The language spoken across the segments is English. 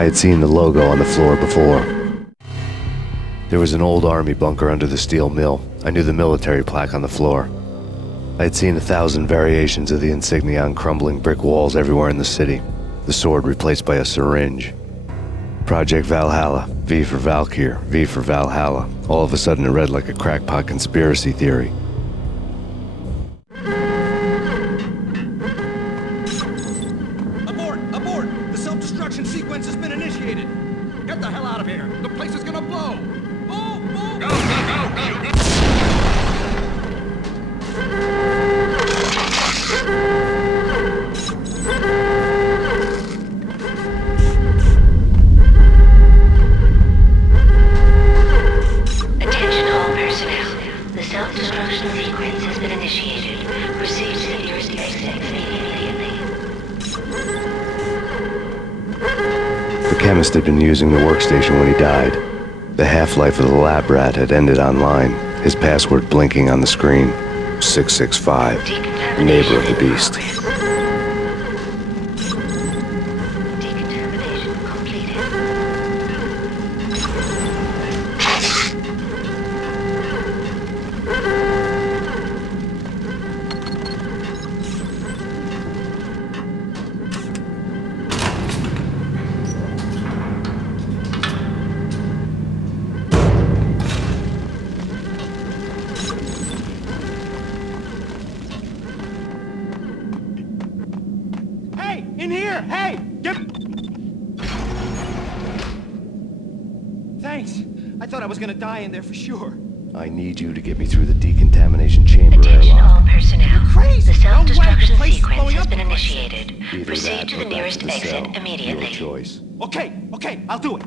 I had seen the logo on the floor before. There was an old army bunker under the steel mill. I knew the military plaque on the floor. I had seen 1,000 variations of the insignia on crumbling brick walls everywhere in the city. The sword replaced by a syringe. Project Valhalla, V for Valkyr, V for Valhalla. All of a sudden it read like a crackpot conspiracy theory. Abort! The self-destruction sequence has been initiated! Get the hell out of here! The place is gonna blow! Move! Go! Attention all personnel. The self-destruction sequence has been initiated. Proceed to the nearest exit immediately. The chemist had been using the workstation when he died. The half-life of the lab rat had ended online, his password blinking on the screen. 665, neighbor of the beast. Decontamination completed. In here! Hey! Get... Thanks. I thought I was gonna die in there for sure. I need you to get me through the decontamination chamber Attention airlock. all personnel. Crazy! The self-destruction No way, the place is sequence blowing has up been the place. initiated. Either Proceed that to or the back nearest to the exit cell. immediately. Your choice. Okay, I'll do it.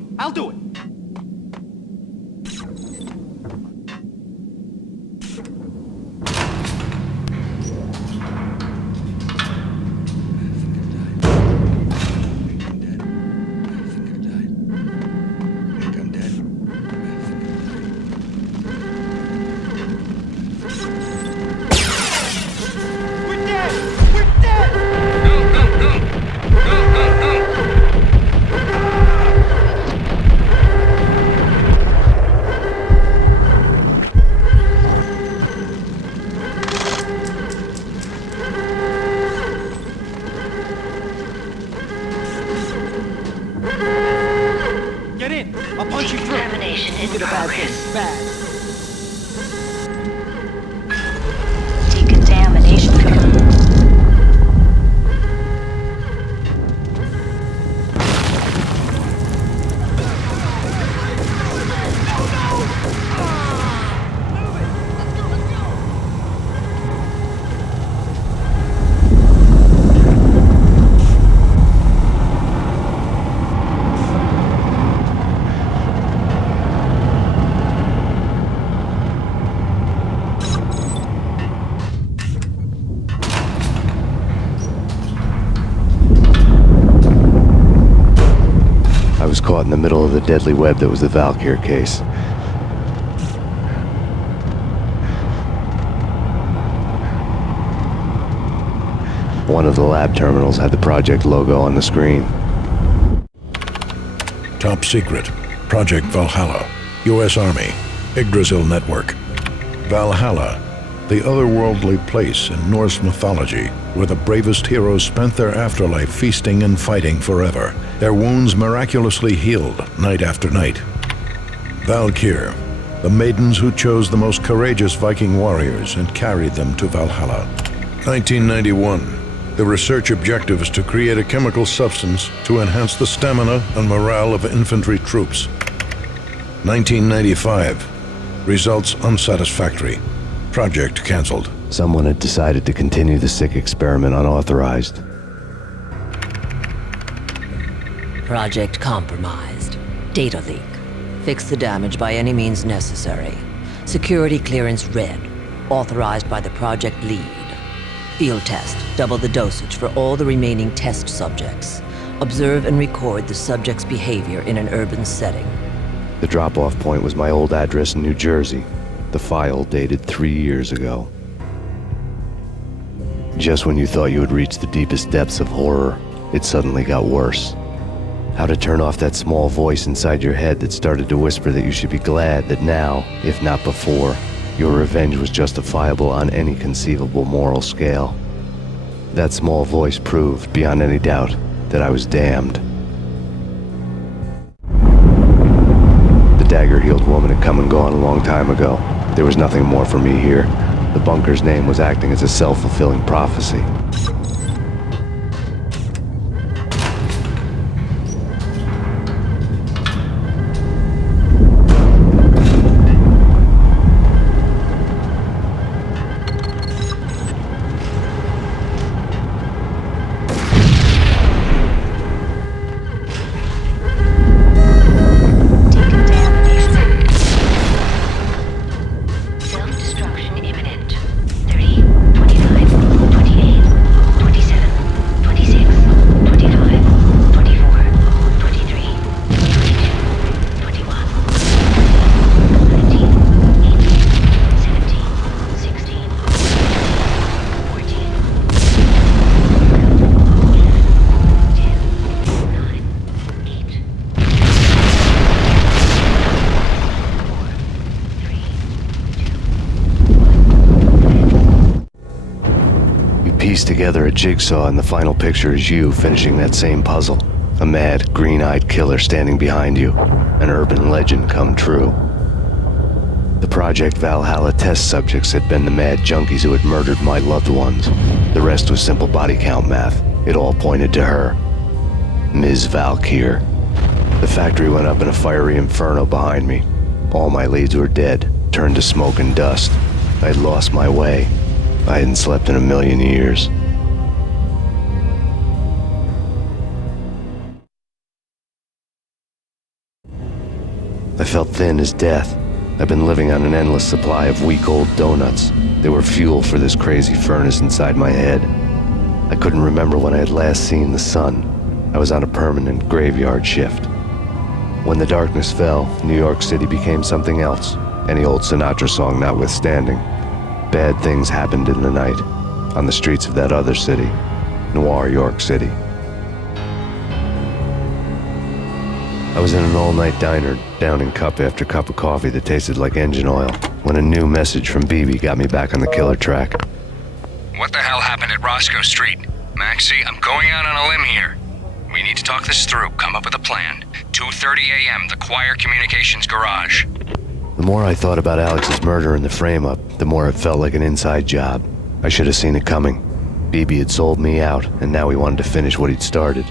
Get in! I'll punch you through! Decontamination in progress. Bad. Decontamination I was caught in the middle of the deadly web that was the Valkyr case. One of the lab terminals had the project logo on the screen. Top secret. Project Valhalla. U.S. Army. Yggdrasil Network. Valhalla, the otherworldly place in Norse mythology where the bravest heroes spent their afterlife feasting and fighting forever, their wounds miraculously healed night after night. Valkyr, the maidens who chose the most courageous Viking warriors and carried them to Valhalla. 1991. The research objective is to create a chemical substance to enhance the stamina and morale of infantry troops. 1995. Results unsatisfactory. Project cancelled. Someone had decided to continue the sick experiment unauthorized. Project compromised. Data leak. Fix the damage by any means necessary. Security clearance red. Authorized by the project lead. Field test. Double the dosage for all the remaining test subjects. Observe and record the subject's behavior in an urban setting. The drop-off point was my old address in New Jersey. The file dated 3 years ago. Just when you thought you had reached the deepest depths of horror, it suddenly got worse. How to turn off that small voice inside your head that started to whisper that you should be glad that now, if not before, your revenge was justifiable on any conceivable moral scale. That small voice proved, beyond any doubt, that I was damned. The dagger-heeled woman had come and gone a long time ago. There was nothing more for me here. The bunker's name was acting as a self-fulfilling prophecy. Self-destruction imminent. 30, 25, 28, 27, 26, 25, 24, 23, 22, 21, 19, 18, 17, 16, 14, 10, 9, 8, 4, 3, You piece together a jigsaw and the final picture is you finishing that same puzzle. A mad, green-eyed killer standing behind you. An urban legend come true. The Project Valhalla test subjects had been the mad junkies who had murdered my loved ones. The rest was simple body count math. It all pointed to her. Ms. Valkyr. The factory went up in a fiery inferno behind me. All my leads were dead, turned to smoke and dust. I'd lost my way. I hadn't slept in a million years. I felt thin as death. I've been living on an endless supply of week-old donuts. They were fuel for this crazy furnace inside my head. I couldn't remember when I had last seen the sun. I was on a permanent graveyard shift. When the darkness fell, New York City became something else, any old Sinatra song notwithstanding. Bad things happened in the night, on the streets of that other city, Noir York City. I was in an all-night diner, downing cup after cup of coffee that tasted like engine oil, when a new message from BB got me back on the killer track. What the hell happened at Roscoe Street? Maxie, I'm going out on a limb here. We need to talk this through, come up with a plan. 2:30 a.m., the Choir Communications Garage. The more I thought about Alex's murder and the frame-up, the more it felt like an inside job. I should have seen it coming. BB had sold me out, and now he wanted to finish what he'd started.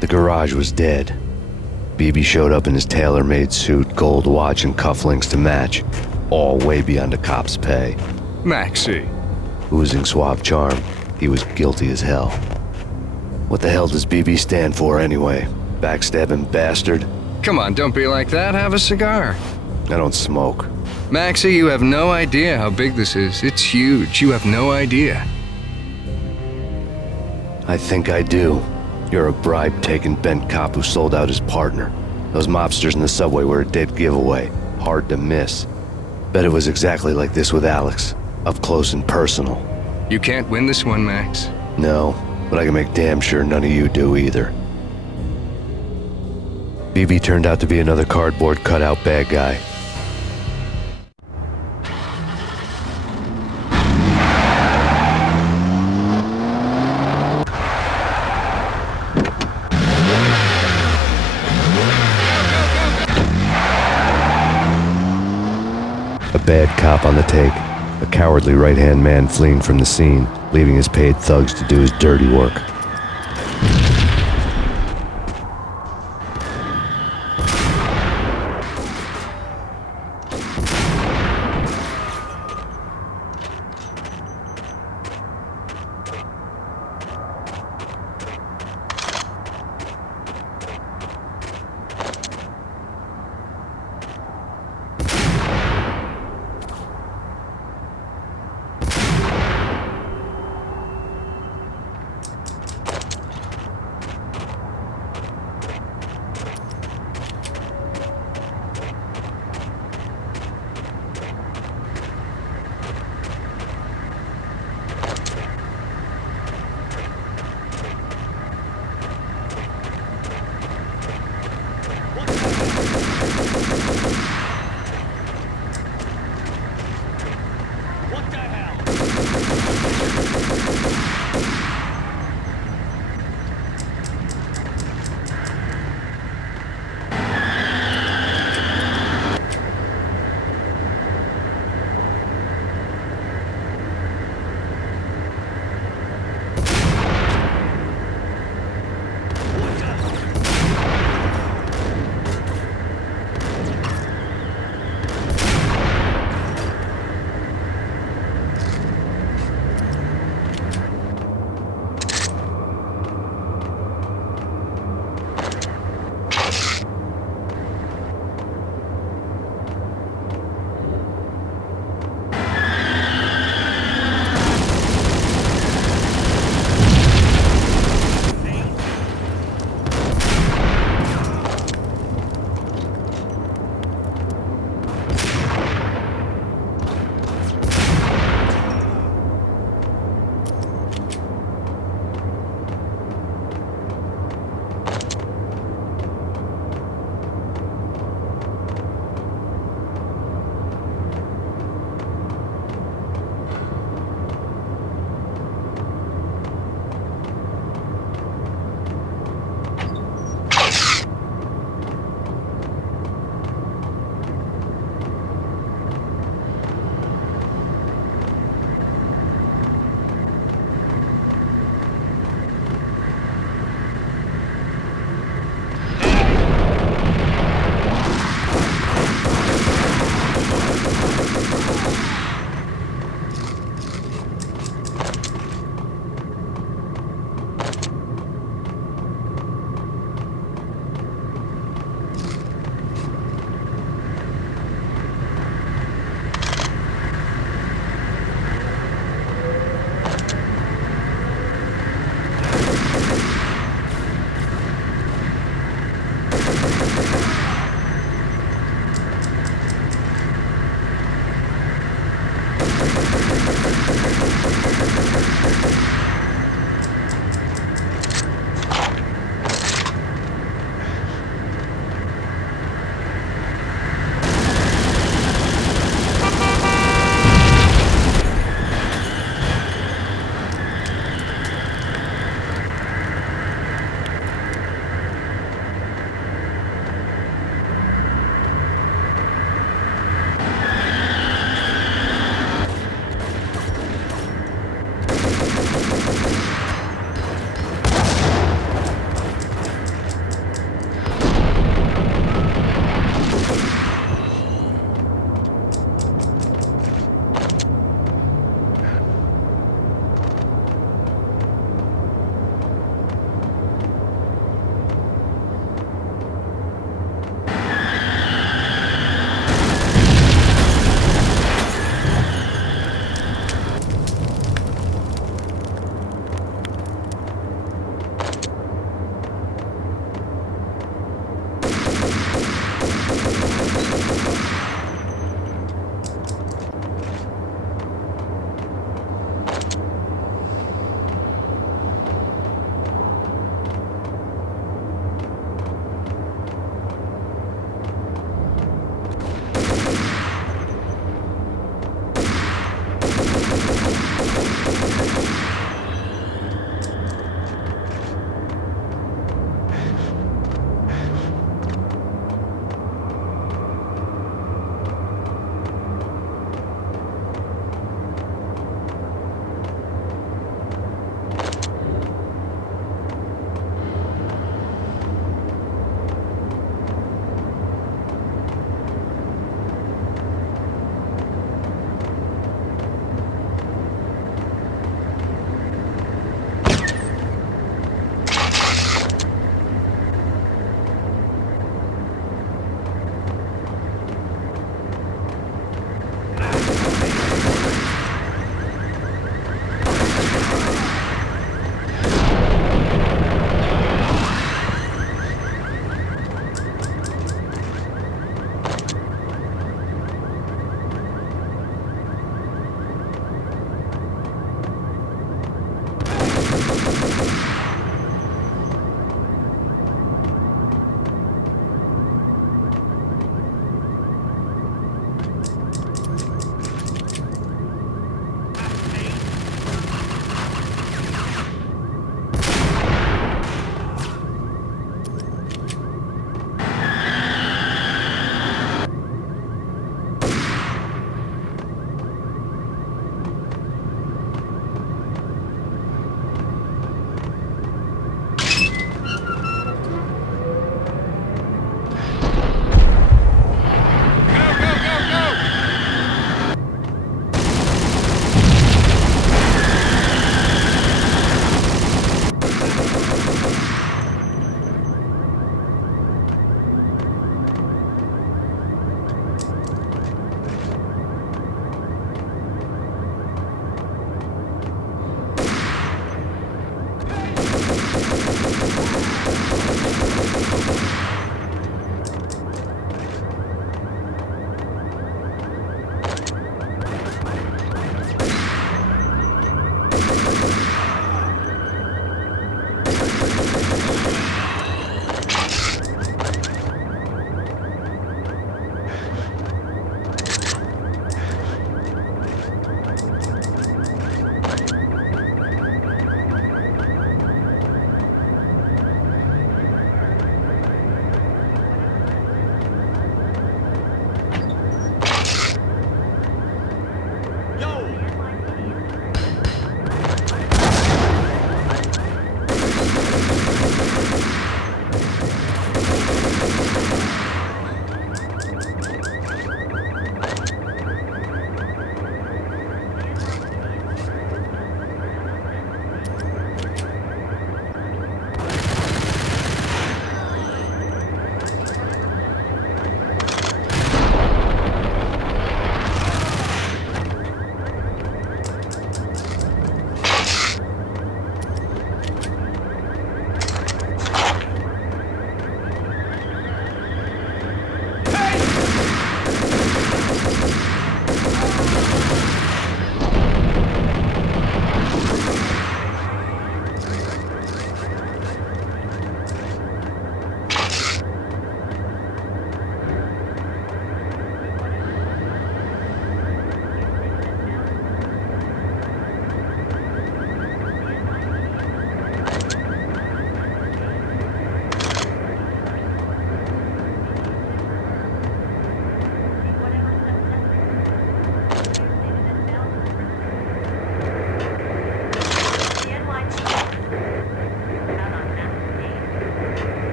The garage was dead. BB showed up in his tailor-made suit, gold watch, and cufflinks to match, all way beyond a cop's pay. Maxie. Oozing suave charm, he was guilty as hell. What the hell does BB stand for anyway? Backstabbing bastard? Come on, don't be like that. Have a cigar. I don't smoke. Maxie, you have no idea how big this is. It's huge. You have no idea. I think I do. You're a bribe-taking bent cop who sold out his partner. Those mobsters in the subway were a dead giveaway. Hard to miss. Bet it was exactly like this with Alex. Up close and personal. You can't win this one, Max. No, but I can make damn sure none of you do either. BB turned out to be another cardboard cutout bad guy. A bad cop on the take, a cowardly right-hand man fleeing from the scene, leaving his paid thugs to do his dirty work.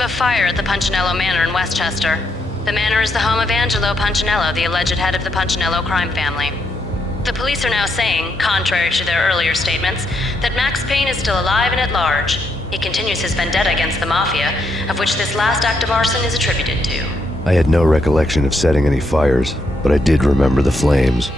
of a fire at the Punchinello Manor in Westchester. The manor is the home of Angelo Punchinello, the alleged head of the Punchinello crime family. The police are now saying, contrary to their earlier statements, that Max Payne is still alive and at large. He continues his vendetta against the Mafia, of which this last act of arson is attributed to. I had no recollection of setting any fires, but I did remember the flames.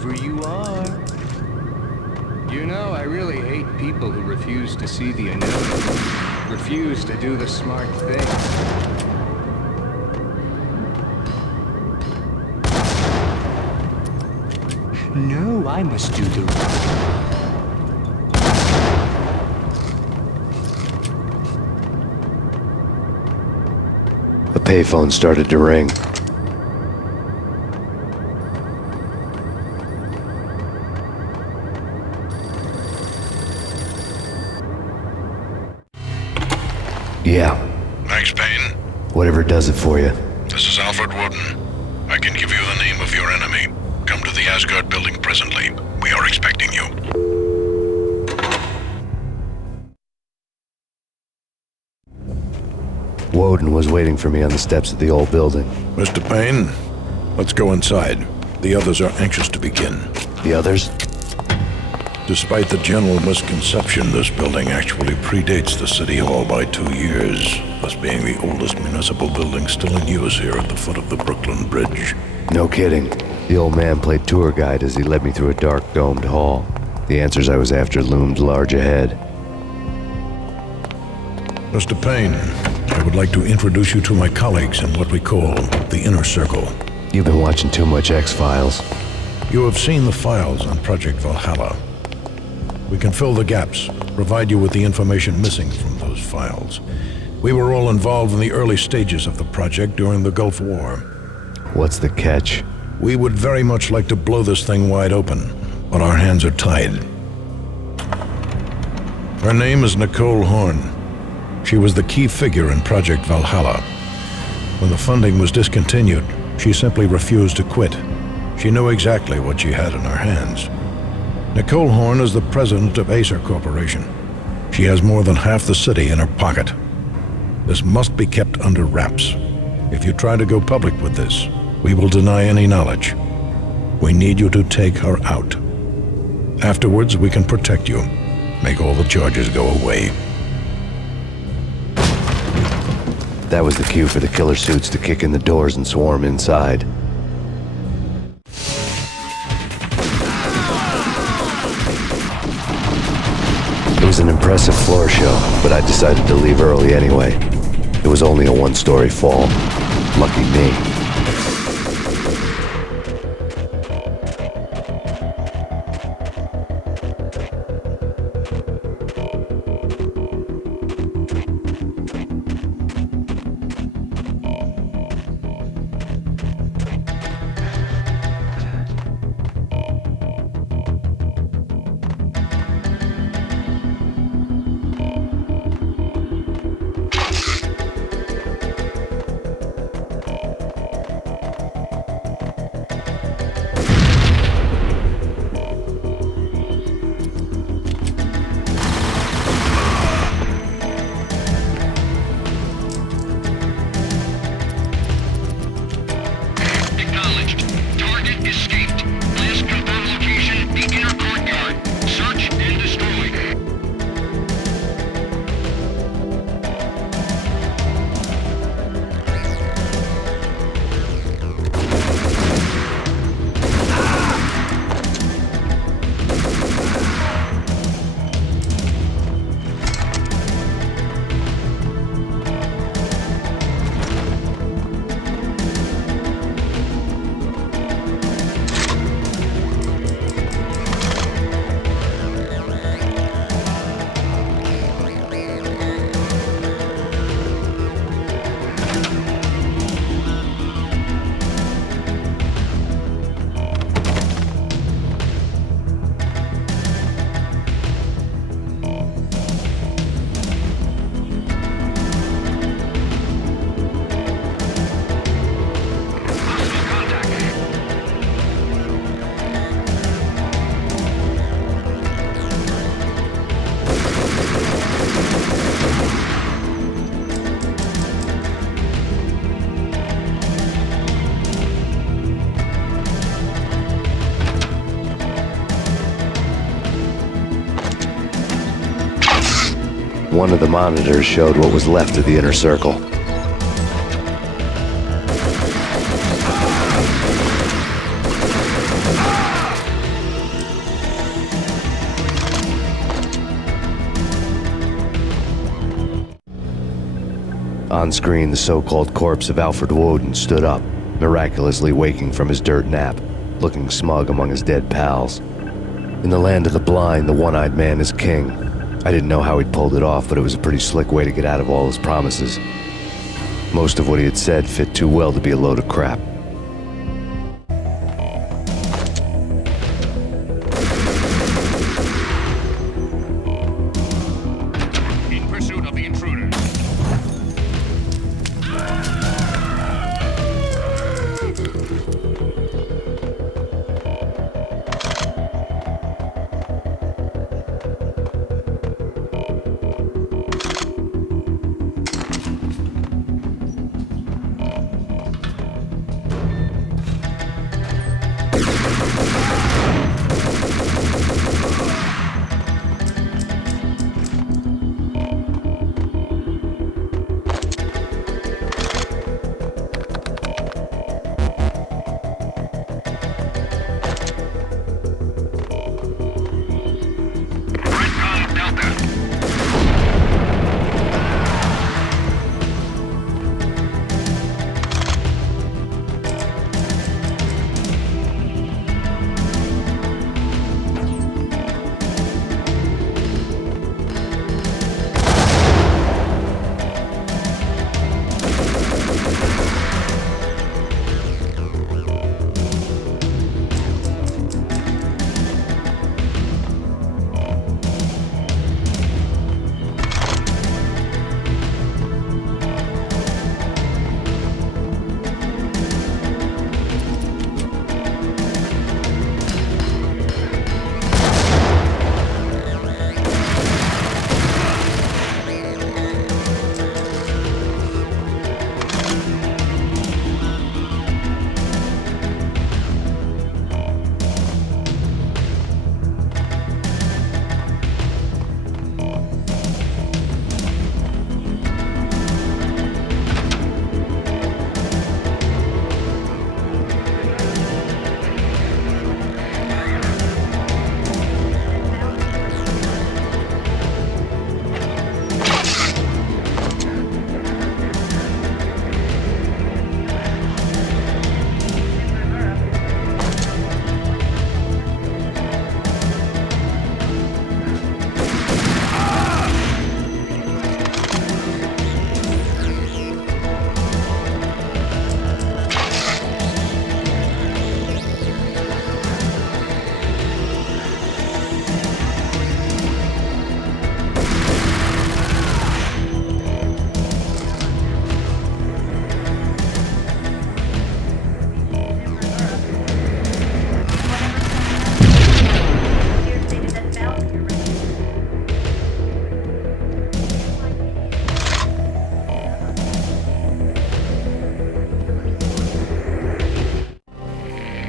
whoever you are. You know, I really hate people who refuse to see the inevitable, refuse to do the smart thing. No, I must do the right. A payphone started to ring. Yeah, Max Payne, whatever does it for you. this is Alfred Woden. I can give you the name of your enemy. Come to the Asgard building presently. We are expecting you. Woden was waiting for me on the steps of the old building. Mr. Payne, let's go inside. The others are anxious to begin. The others? Despite the general misconception, this building actually predates the City Hall by 2 years, thus being the oldest municipal building still in use here at the foot of the Brooklyn Bridge. No kidding. The old man played tour guide as he led me through a dark, domed hall. The answers I was after loomed large ahead. Mr. Payne, I would like to introduce you to my colleagues in what we call the Inner Circle. You've been watching too much X-Files. You have seen the files on Project Valhalla. We can fill the gaps, provide you with the information missing from those files. We were all involved in the early stages of the project during the Gulf War. What's the catch? We would very much like to blow this thing wide open, but our hands are tied. Her name is Nicole Horn. She was the key figure in Project Valhalla. When the funding was discontinued, she simply refused to quit. She knew exactly what she had in her hands. Nicole Horn is the president of Acer Corporation. She has more than half the city in her pocket. This must be kept under wraps. If you try to go public with this, we will deny any knowledge. We need you to take her out. Afterwards, we can protect you. Make all the charges go away. That was the cue for the killer suits to kick in the doors and swarm inside. It was an impressive floor show, but I decided to leave early anyway. It was only a one-story fall. Lucky me. One of the monitors showed what was left of the inner circle. On screen, the so-called corpse of Alfred Woden stood up, miraculously waking from his dirt nap, looking smug among his dead pals. In the land of the blind, the one-eyed man is king. I didn't know how he'd pulled it off, but it was a pretty slick way to get out of all his promises. Most of what he had said fit too well to be a load of crap. In pursuit of the intruders.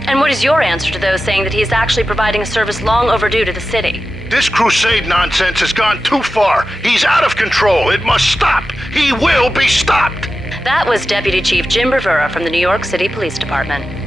And what is your answer to those saying that he's actually providing a service long overdue to the city? This crusade nonsense has gone too far. He's out of control. It must stop. He will be stopped. That was Deputy Chief Jim Bravura from the New York City Police Department.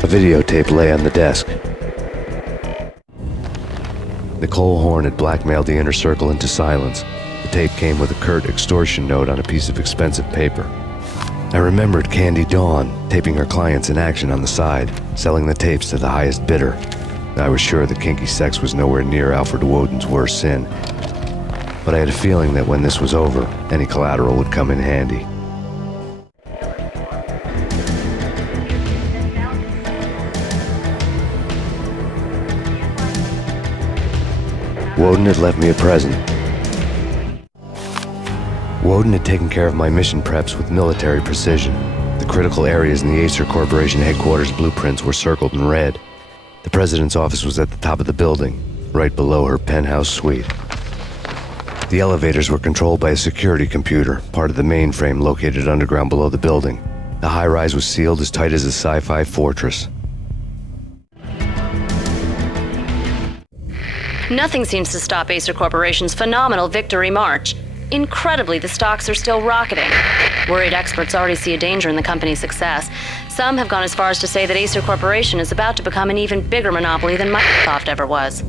A videotape lay on the desk. Nicole Horn had blackmailed the Inner Circle into silence. The tape came with a curt extortion note on a piece of expensive paper. I remembered Candy Dawn taping her clients in action on the side, selling the tapes to the highest bidder. I was sure that kinky sex was nowhere near Alfred Woden's worst sin. But I had a feeling that when this was over, any collateral would come in handy. Woden had left me a present. Woden had taken care of my mission preps with military precision. The critical areas in the Acer Corporation headquarters blueprints were circled in red. The president's office was at the top of the building. right below her penthouse suite. The elevators were controlled by a security computer, part of the mainframe located underground below the building. The high-rise was sealed as tight as a sci-fi fortress. Nothing seems to stop Acer Corporation's phenomenal victory march. Incredibly, the stocks are still rocketing. Worried experts already see a danger in the company's success. Some have gone as far as to say that Acer Corporation is about to become an even bigger monopoly than Microsoft ever was.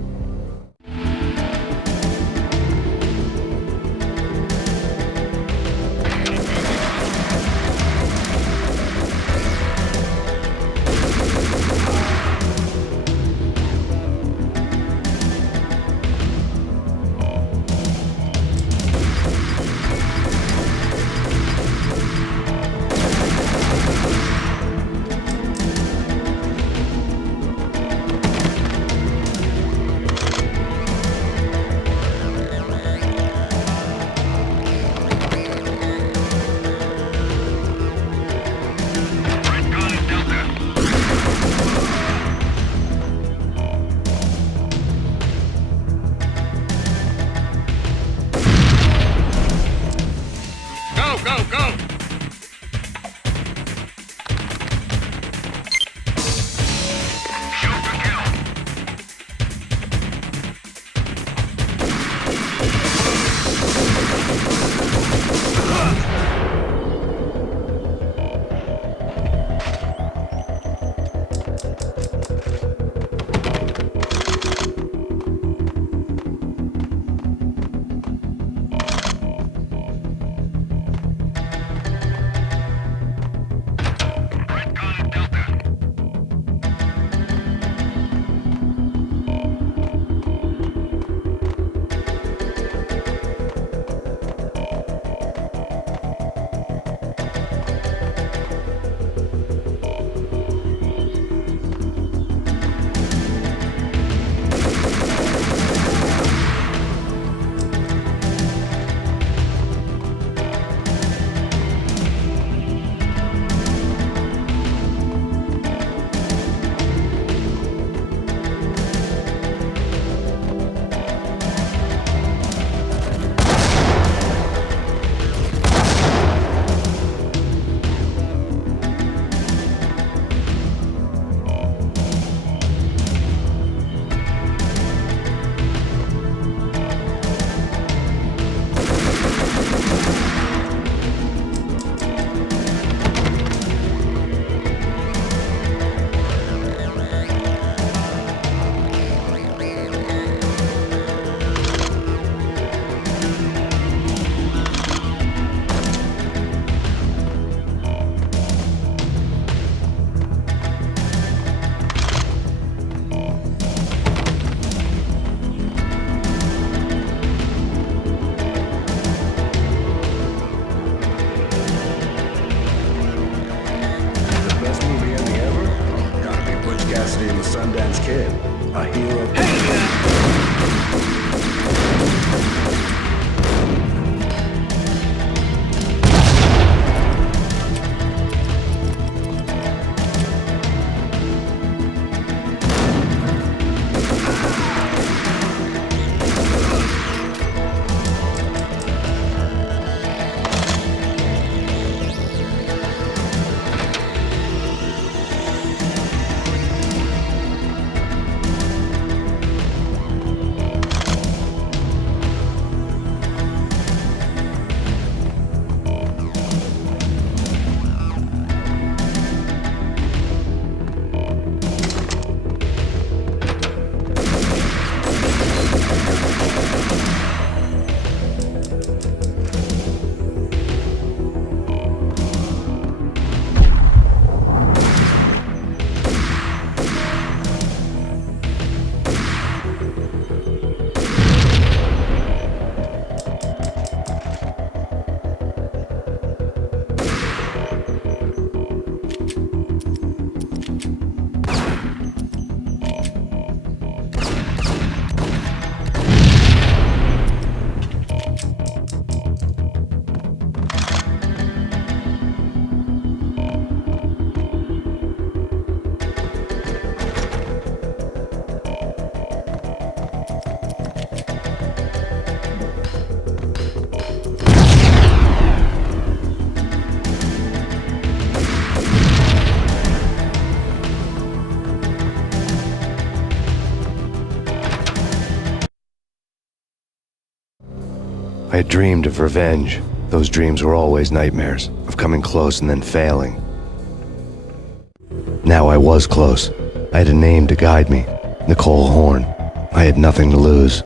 I dreamed of revenge. Those dreams were always nightmares, of coming close and then failing. Now I was close. I had a name to guide me, Nicole Horn. I had nothing to lose.